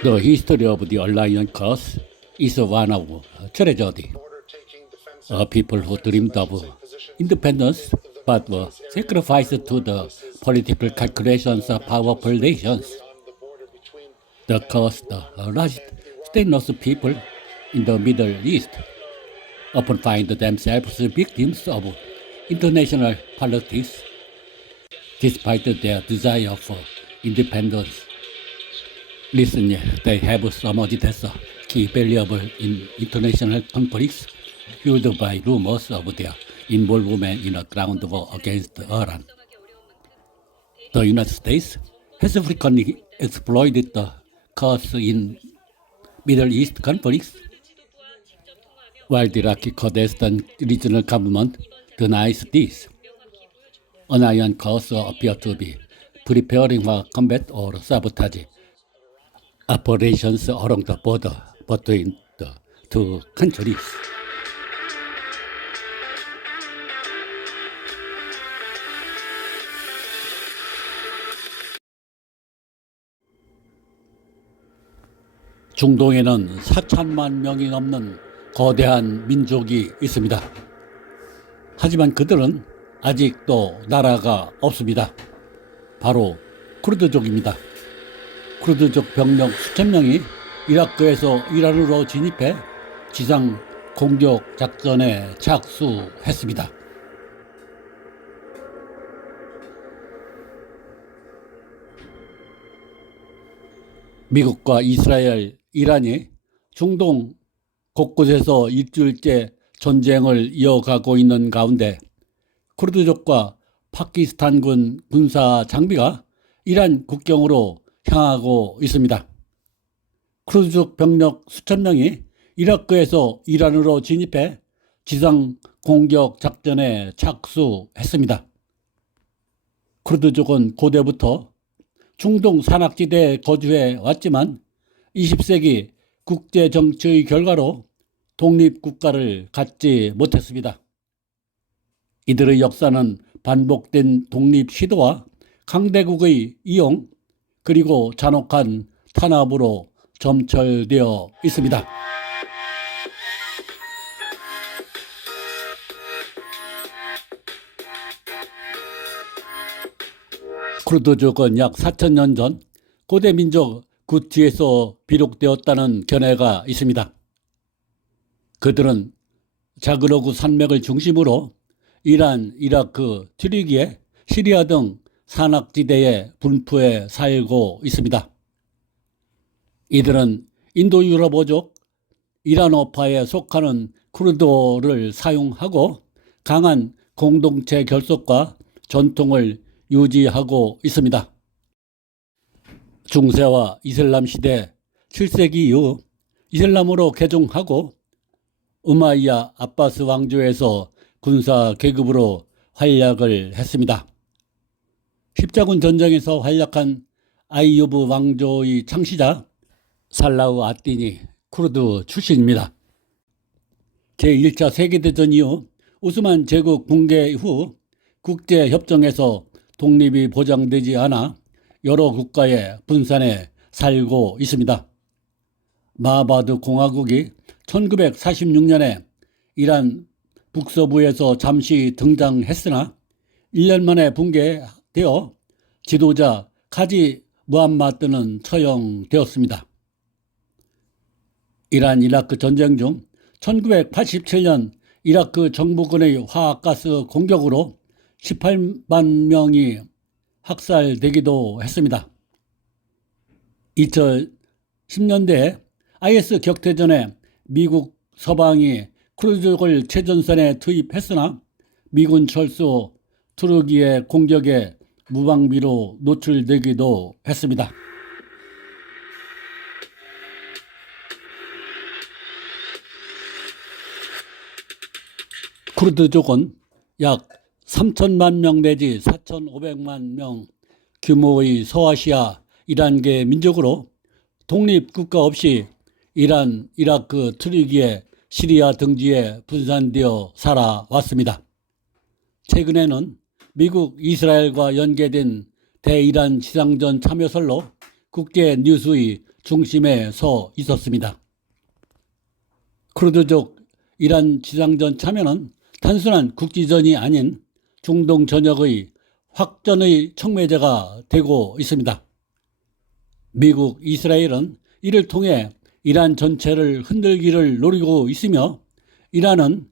The history of the Alliance cause is one of tragedy. People who dreamed of independence but were sacrificed to the political calculations of powerful nations. The cause the largest stateless people in the Middle East often find themselves victims of international politics despite their desire for independence. Recently, they have emerged as a key variable in international conflicts fueled by rumors of their involvement in a ground war against Iran. The United States has frequently exploited the cause in Middle East conflicts, while the Iraqi Kurdistan regional government denies this. Alliance cause appear to be preparing for combat or sabotage operations along the border between the two countries. 중동에는 4천만 명이 넘는 거대한 민족이 있습니다. 하지만 그들은 아직도 나라가 없습니다. 바로 쿠르드족입니다. 쿠르드족 병력 수천 명이 이라크에서 이란으로 진입해 지상 공격 작전에 착수했습니다. 미국과 이스라엘, 이란이 중동 곳곳에서 일주일째 전쟁을 이어가고 있는 가운데 쿠르드족과 파키스탄군 군사 장비가 이란 국경으로 향하고 있습니다. 쿠르드족 병력 수천 명이 이라크에서 이란으로 진입해 지상 공격 작전에 착수했습니다. 쿠르드족은 고대부터 중동 산악지대에 거주해 왔지만 20세기 국제 정치의 결과로 독립국가를 갖지 못했습니다. 이들의 역사는 반복된 독립 시도와 강대국의 이용 그리고 잔혹한 탄압으로 점철되어 있습니다. 쿠르드족은 약 4,000년 전 고대 민족 구티에서 비롯되었다는 견해가 있습니다. 그들은 자그로그 산맥을 중심으로 이란, 이라크, 튀르키예, 시리아 등 산악지대에 분포해 살고 있습니다. 이들은 인도 유럽어족 이란어파에 속하는 쿠르드어를 사용하고 강한 공동체 결속과 전통을 유지하고 있습니다. 중세와 이슬람 시대 7세기 이후 이슬람으로 개종하고 우마이야 아바스 왕조에서 군사 계급으로 활약을 했습니다. 십자군 전쟁에서 활약한 아이유브 왕조의 창시자 살라흐 앗딘이 쿠르드 출신입니다. 제1차 세계대전 이후 오스만 제국 붕괴 후 국제협정에서 독립이 보장되지 않아 여러 국가에 분산해 살고 있습니다. 마바드 공화국이 1946년에 이란 북서부에서 잠시 등장했으나 1년 만에 붕괴되어 지도자 카지 무함마드는 처형되었습니다. 이란 이라크 전쟁 중 1987년 이라크 정부군의 화학가스 공격으로 18만 명이 학살되기도 했습니다. 2010년대에 IS 격퇴전에 미국 서방이 쿠르드족을 최전선에 투입했으나 미군 철수 투르기의 공격에 무방비로 노출되기도 했습니다. 쿠르드족은 약 3천만 명 내지 4,500만 명 규모의 서아시아 이란계 민족으로 독립국가 없이 이란, 이라크, 튀르키예, 시리아 등지에 분산되어 살아왔습니다. 최근에는 미국, 이스라엘과 연계된 대이란 지상전 참여설로 국제 뉴스의 중심에 서 있었습니다. 쿠르드족 이란 지상전 참여는 단순한 국지전이 아닌 중동 전역의 확전의 촉매제가 되고 있습니다. 미국, 이스라엘은 이를 통해 이란 전체를 흔들기를 노리고 있으며 이란은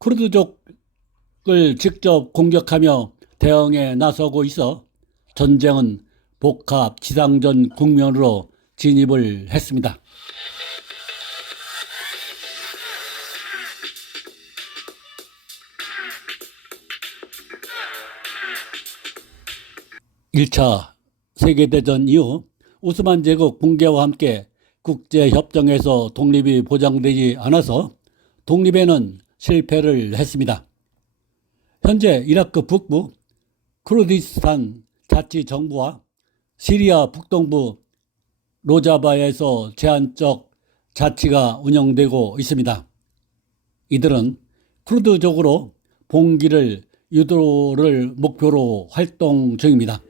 쿠르드족을 직접 공격하며 대응에 나서고 있어 전쟁은 복합 지상전 국면으로 진입을 했습니다. 1차 세계대전 이후 오스만 제국 붕괴와 함께 국제협정에서 독립이 보장되지 않아서 독립에는 실패를 했습니다. 현재 이라크 북부 쿠르디스탄 자치정부와 시리아 북동부 로자바에서 제한적 자치가 운영되고 있습니다. 이들은 쿠르드족으로 봉기를 유도를 목표로 활동 중입니다.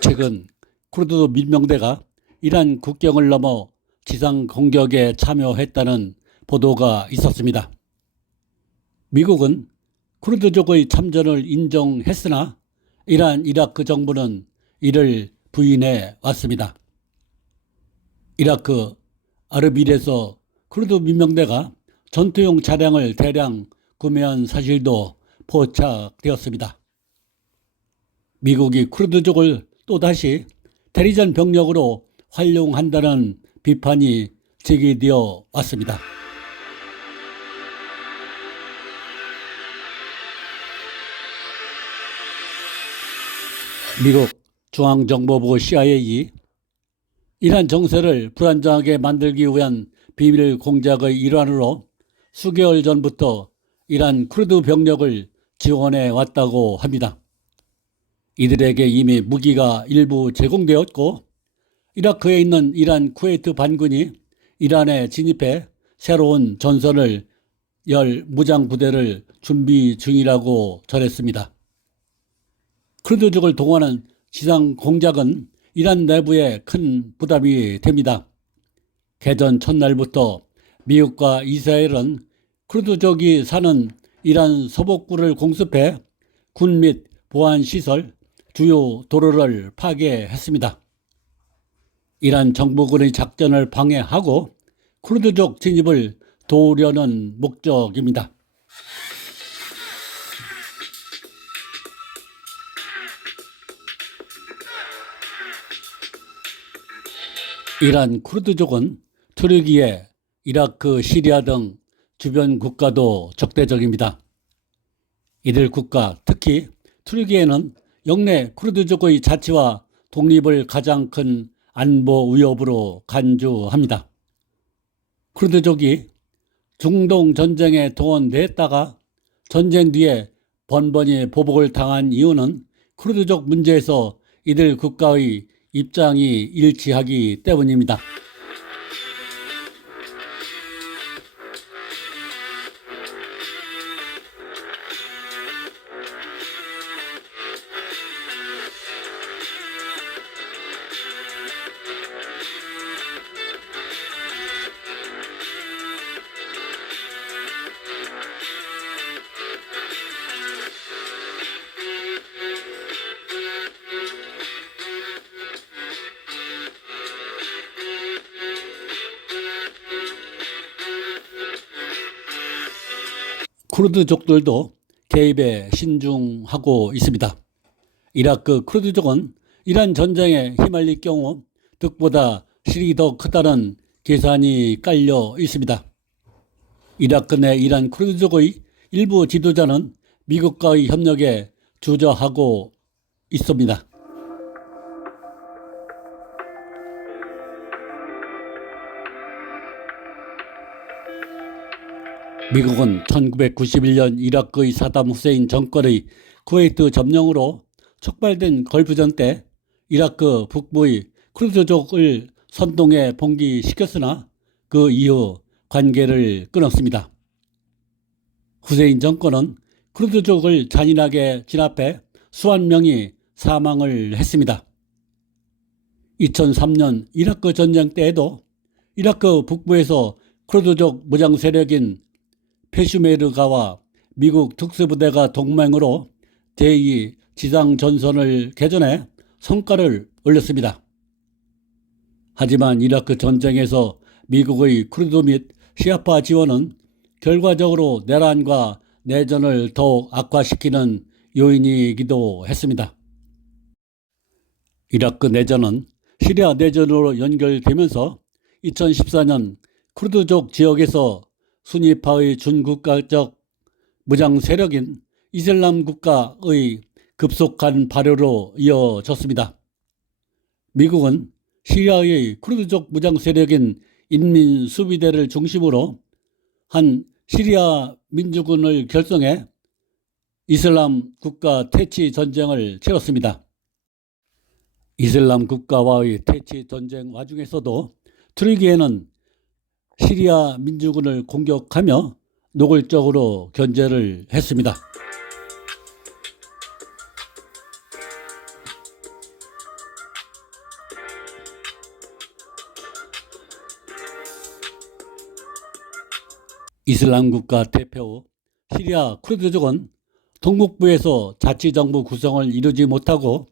최근 쿠르드 민병대가 이란 국경을 넘어 지상 공격에 참여했다는 보도가 있었습니다. 미국은 쿠르드족의 참전을 인정했으나 이란 이라크 정부는 이를 부인해 왔습니다. 이라크 아르빌에서 쿠르드 민병대가 전투용 차량을 대량 구매한 사실도 포착되었습니다. 미국이 쿠르드족을 또다시 대리전 병력으로 활용한다는 비판이 제기되어 왔습니다. 미국 중앙정보부 CIA 이란 정세를 불안정하게 만들기 위한 비밀 공작의 일환으로 수개월 전부터 이란 쿠르드 병력을 지원해 왔다고 합니다. 이들에게 이미 무기가 일부 제공되었고 이라크에 있는 이란 쿠웨이트 반군이 이란에 진입해 새로운 전선을 열 무장부대를 준비 중이라고 전했습니다. 쿠르드족을 동원한 지상 공작은 이란 내부에 큰 부담이 됩니다. 개전 첫날부터 미국과 이스라엘은 쿠르드족이 사는 이란 서복구를 공습해 군 및 보안시설, 주요 도로를 파괴했습니다. 이란 정부군의 작전을 방해하고 쿠르드족 진입을 도우려는 목적입니다. 이란 쿠르드족은 투르기에 이라크, 시리아 등 주변 국가도 적대적입니다. 이들 국가, 특히 투르기에는 영내 쿠르드족의 자치와 독립을 가장 큰 안보 위협으로 간주합니다. 쿠르드족이 중동 전쟁에 동원됐다가 전쟁 뒤에 번번이 보복을 당한 이유는 쿠르드족 문제에서 이들 국가의 입장이 일치하기 때문입니다. 쿠르드족들도 개입에 신중하고 있습니다. 이라크 쿠르드족은 이란 전쟁에 휘말릴 경우 득보다 실이 더 크다는 계산이 깔려 있습니다. 이라크 내 이란 쿠르드족의 일부 지도자는 미국과의 협력에 주저하고 있습니다. 미국은 1991년 이라크의 사담 후세인 정권의 쿠웨이트 점령으로 촉발된 걸프전 때 이라크 북부의 쿠르드족을 선동해 봉기시켰으나 그 이후 관계를 끊었습니다. 후세인 정권은 쿠르드족을 잔인하게 진압해 수만 명이 사망을 했습니다. 2003년 이라크 전쟁 때에도 이라크 북부에서 쿠르드족 무장 세력인 페슈메르가와 미국 특수부대가 동맹으로 제2 지상전선을 개전해 성과를 올렸습니다. 하지만 이라크 전쟁에서 미국의 쿠르드 및 시아파 지원은 결과적으로 내란과 내전을 더욱 악화시키는 요인이기도 했습니다. 이라크 내전은 시리아 내전으로 연결되면서 2014년 쿠르드족 지역에서 순위파의 준국가적 무장 세력인 이슬람 국가의 급속한 발효로 이어졌습니다. 미국은 시리아의 쿠르드족 무장 세력인 인민수비대를 중심으로 한 시리아 민주군을 결성해 이슬람 국가 퇴치 전쟁을 치렀습니다. 이슬람 국가와의 퇴치 전쟁 와중에서도 투르기에는 시리아 민주군을 공격하며 노골적으로 견제를 했습니다. 이슬람 국가 대표 시리아 쿠르드족은 동북부에서 자치정부 구성을 이루지 못하고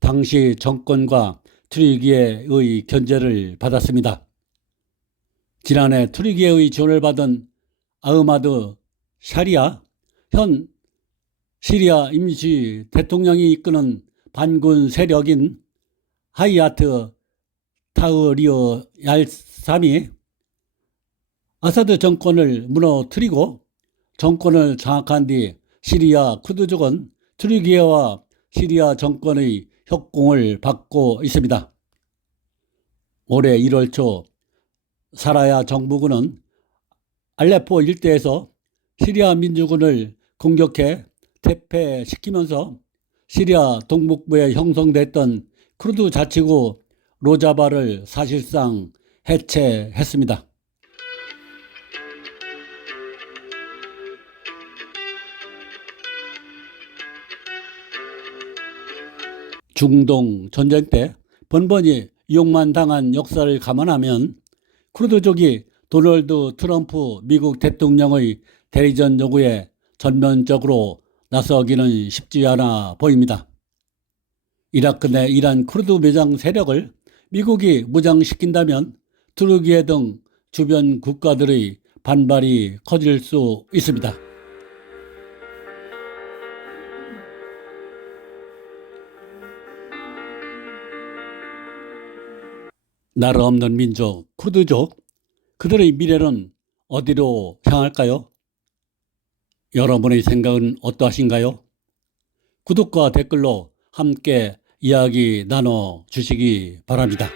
당시 정권과 투르기에의 견제를 받았습니다. 지난해 투르기에의 지원을 받은 아흐마드 샤리아 현 시리아 임시 대통령이 이끄는 반군 세력인 하이아트 타흐리어 얄삼이 아사드 정권을 무너뜨리고 정권을 장악한 뒤 시리아 쿠르드족은 투르기에와 시리아 정권의 협공을 받고 있습니다. 올해 1월 초 사라야 정부군은 알레포 일대에서 시리아 민주군을 공격해 퇴폐시키면서 시리아 동북부에 형성됐던 쿠르드 자치구 로자바를 사실상 해체했습니다. 중동 전쟁 때 번번이 이용만 당한 역사를 감안하면 쿠르드족이 도널드 트럼프 미국 대통령의 대리전 요구에 전면적으로 나서기는 쉽지 않아 보입니다. 이라크 내 이란 쿠르드 무장 세력을 미국이 무장시킨다면 투르기에 등 주변 국가들의 반발이 커질 수 있습니다. 나라 없는 민족 쿠르드족, 그들의 미래는 어디로 향할까요? 여러분의 생각은 어떠하신가요? 구독과 댓글로 함께 이야기 나눠 주시기 바랍니다.